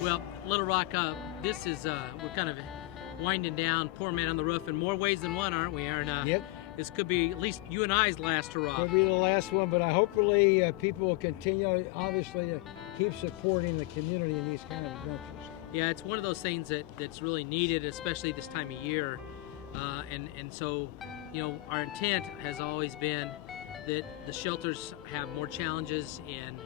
Well, Little Rock, this is, we're kind of winding down Poor Man on the Roof in more ways than one, aren't we, Aaron? Yep. This could be at least you and I's last hurrah. Could be the last one, but hopefully people will continue, obviously, to keep supporting the community in these kind of adventures. Yeah, it's one of those things that's really needed, especially this time of year. And so, you know, our intent has always been that the shelters have more challenges in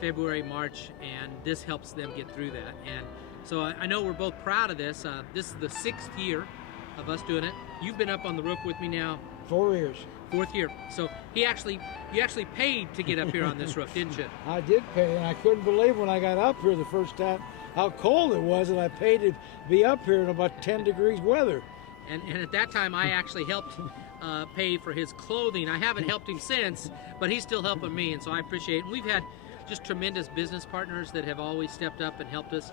February, March, and this helps them get through that. And so I know we're both proud of this. This is the 6th year of us doing it. You've been up on the roof with me now. 4 years. 4th year. So you actually paid to get up here on this roof, didn't you? I did pay, and I couldn't believe when I got up here the first time how cold it was, and I paid to be up here in about 10 degrees weather. And at that time, I actually helped pay for his clothing. I haven't helped him since, but he's still helping me, and so I appreciate it. And we've had just tremendous business partners that have always stepped up and helped us.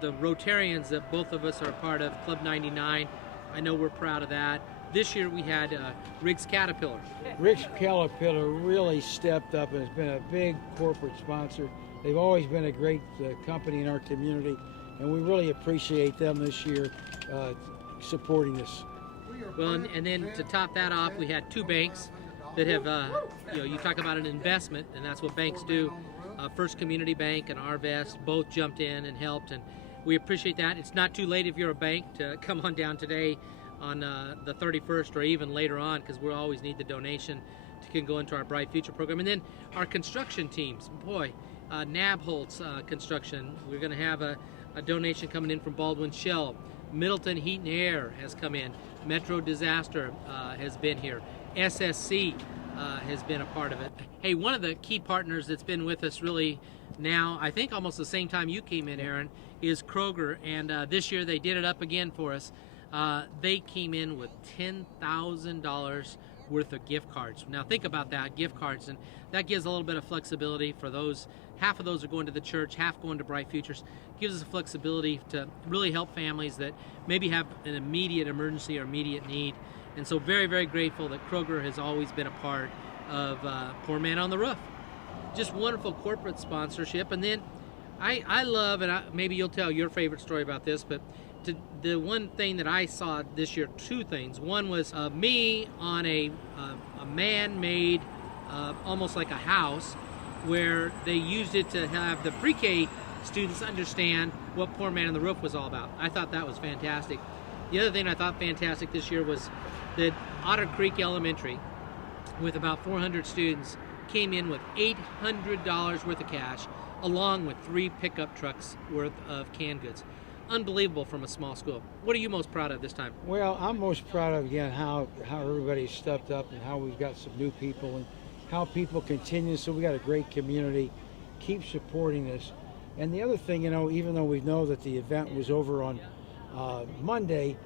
The Rotarians that both of us are a part of, Club 99, I know we're proud of that. This year we had Riggs Caterpillar. Riggs Caterpillar really stepped up and has been a big corporate sponsor. They've always been a great company in our community, and we really appreciate them this year supporting us. Well, and then to top that off, we had 2 banks that have, you talk about an investment, and that's what banks do. First Community Bank and Arvest both jumped in and helped, and we appreciate that. It's not too late if you're a bank to come on down today on the 31st or even later on, because we always need the donation to go into our Bright Future program. And then our construction teams, boy, Nabholz Construction, we're going to have a donation coming in from Baldwin Shell. Middleton Heat and Air has come in. Metro Disaster has been here. SSC has been a part of it. Hey, one of the key partners that's been with us really now, I think almost the same time you came in, Aaron, is Kroger. And this year they did it up again for us. They came in with $10,000 worth of gift cards. Now think about that, gift cards, and that gives a little bit of flexibility for those. Half of those are going to the church, half going to Bright Futures. Gives us a flexibility to really help families that maybe have an immediate emergency or immediate need. And so very, very grateful that Kroger has always been a part of Poor Man on the Roof. Just wonderful corporate sponsorship. And then I love, and maybe you'll tell your favorite story about this, but the one thing that I saw this year, 2 things. One was me on a man-made, almost like a house, where they used it to have the pre-K students understand what Poor Man on the Roof was all about. I thought that was fantastic. The other thing I thought fantastic this year was that Otter Creek Elementary, with about 400 students, came in with $800 worth of cash, along with 3 pickup trucks worth of canned goods. Unbelievable from a small school. What are you most proud of this time? Well, I'm most proud of, again, how everybody stepped up and how we've got some new people and how people continue. So we got a great community. Keep supporting us. And the other thing, even though we know that the event was over on Monday,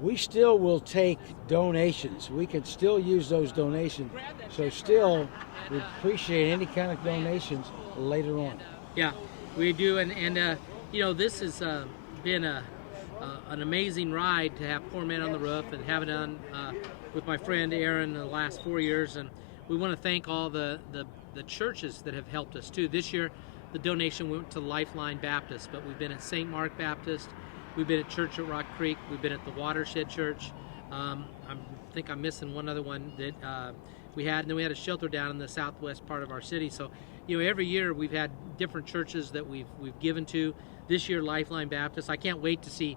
we still will take donations. We can still use those donations. So still, we appreciate any kind of donations later on. Yeah, we do. And this has been an amazing ride to have Poor Man on the Roof and have it done with my friend Aaron the last 4 years. And we want to thank all the churches that have helped us too. This year, the donation went to Lifeline Baptist, but we've been at St. Mark Baptist. We've been at Church at Rock Creek. We've been at the Watershed Church. I think I'm missing one other one that we had. And then we had a shelter down in the southwest part of our city. So, every year we've had different churches that we've given to. This year, Lifeline Baptist. I can't wait to see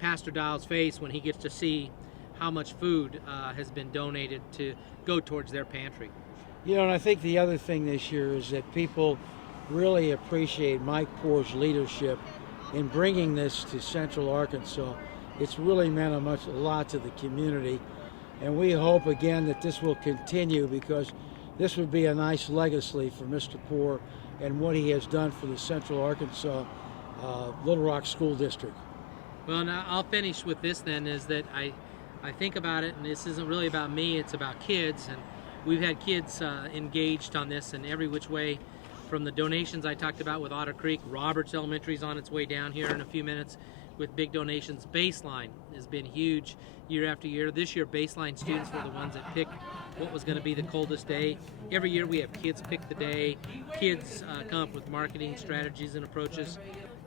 Pastor Dial's face when he gets to see how much food has been donated to go towards their pantry. And I think the other thing this year is that people really appreciate Mike Poore's leadership in bringing this to Central Arkansas. It's really meant a lot to the community, and we hope again that this will continue, because this would be a nice legacy for Mr. Poore and what he has done for the Central Arkansas Little Rock School District. Well, now I'll finish with this then, is that I think about it, and this isn't really about me, it's about kids. And we've had kids engaged on this in every which way, from the donations I talked about with Otter Creek. Roberts Elementary is on its way down here in a few minutes with big donations. Baseline has been huge year after year. This year, Baseline students were the ones that picked what was going to be the coldest day. Every year we have kids pick the day. Kids come up with marketing strategies and approaches.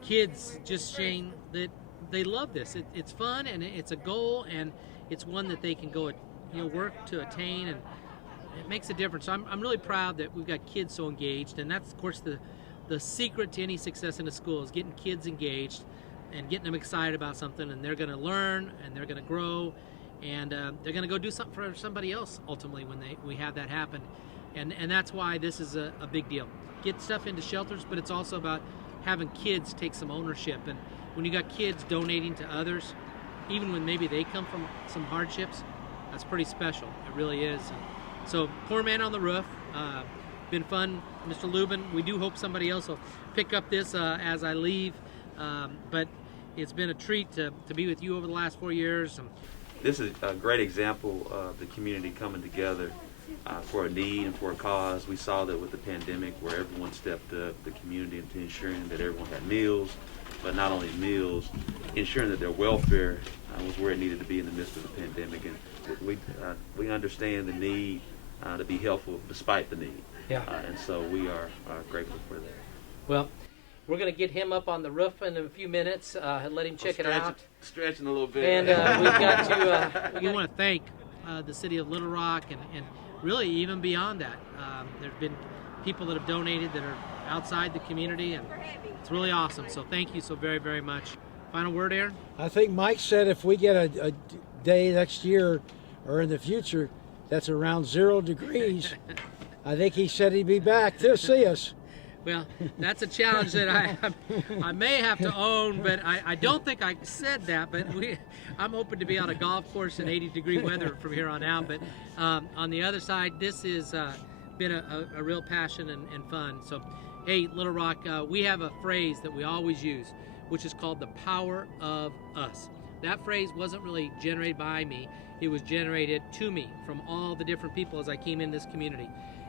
Kids just saying that they love this. It's fun, and it's a goal, and it's one that they can go, work to attain, and it makes a difference. So I'm really proud that we've got kids so engaged, and that's of course the secret to any success in a school is getting kids engaged and getting them excited about something, and they're going to learn and they're going to grow, and they're going to go do something for somebody else ultimately when we have that happen, and that's why this is a big deal. Get stuff into shelters, but it's also about having kids take some ownership. And when you got kids donating to others, even when maybe they come from some hardships, that's pretty special. It really is. So, Poor Man on the Roof, been fun. Mr. Lubin, we do hope somebody else will pick up this as I leave, but it's been a treat to be with you over the last 4 years. This is a great example of the community coming together for a need and for a cause. We saw that with the pandemic, where everyone stepped up, the community, into ensuring that everyone had meals, but not only meals, ensuring that their welfare was where it needed to be in the midst of the pandemic. And we understand the need to be helpful despite the need. Yeah. And so we are grateful for that. Well, we're going to get him up on the roof in a few minutes and let him check it out. Stretching a little bit. And we've got to, we want to thank the city of Little Rock, and really even beyond that. There have been people that have donated that are outside the community, and it's really awesome. So thank you so very, very much. Final word, Aaron? I think Mike said if we get a day next year or in the future that's around 0 degrees, I think he said he'd be back to see us. Well, that's a challenge that I may have to own, but I don't think I said that. But I'm hoping to be on a golf course in 80-degree weather from here on out. But on the other side, this has been a real passion and fun. So, hey, Little Rock, we have a phrase that we always use, which is called the power of us. That phrase wasn't really generated by me. It was generated to me from all the different people as I came in this community.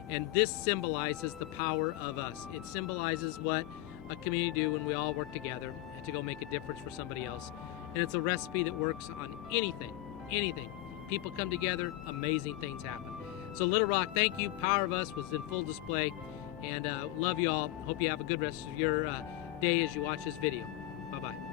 And this symbolizes the power of us. It symbolizes what a community do when we all work together to go make a difference for somebody else. And it's a recipe that works on anything. People come together, amazing things happen. So Little Rock, thank you. Power of Us was in full display. And love you all. Hope you have a good rest of your day as you watch this video. Bye-bye.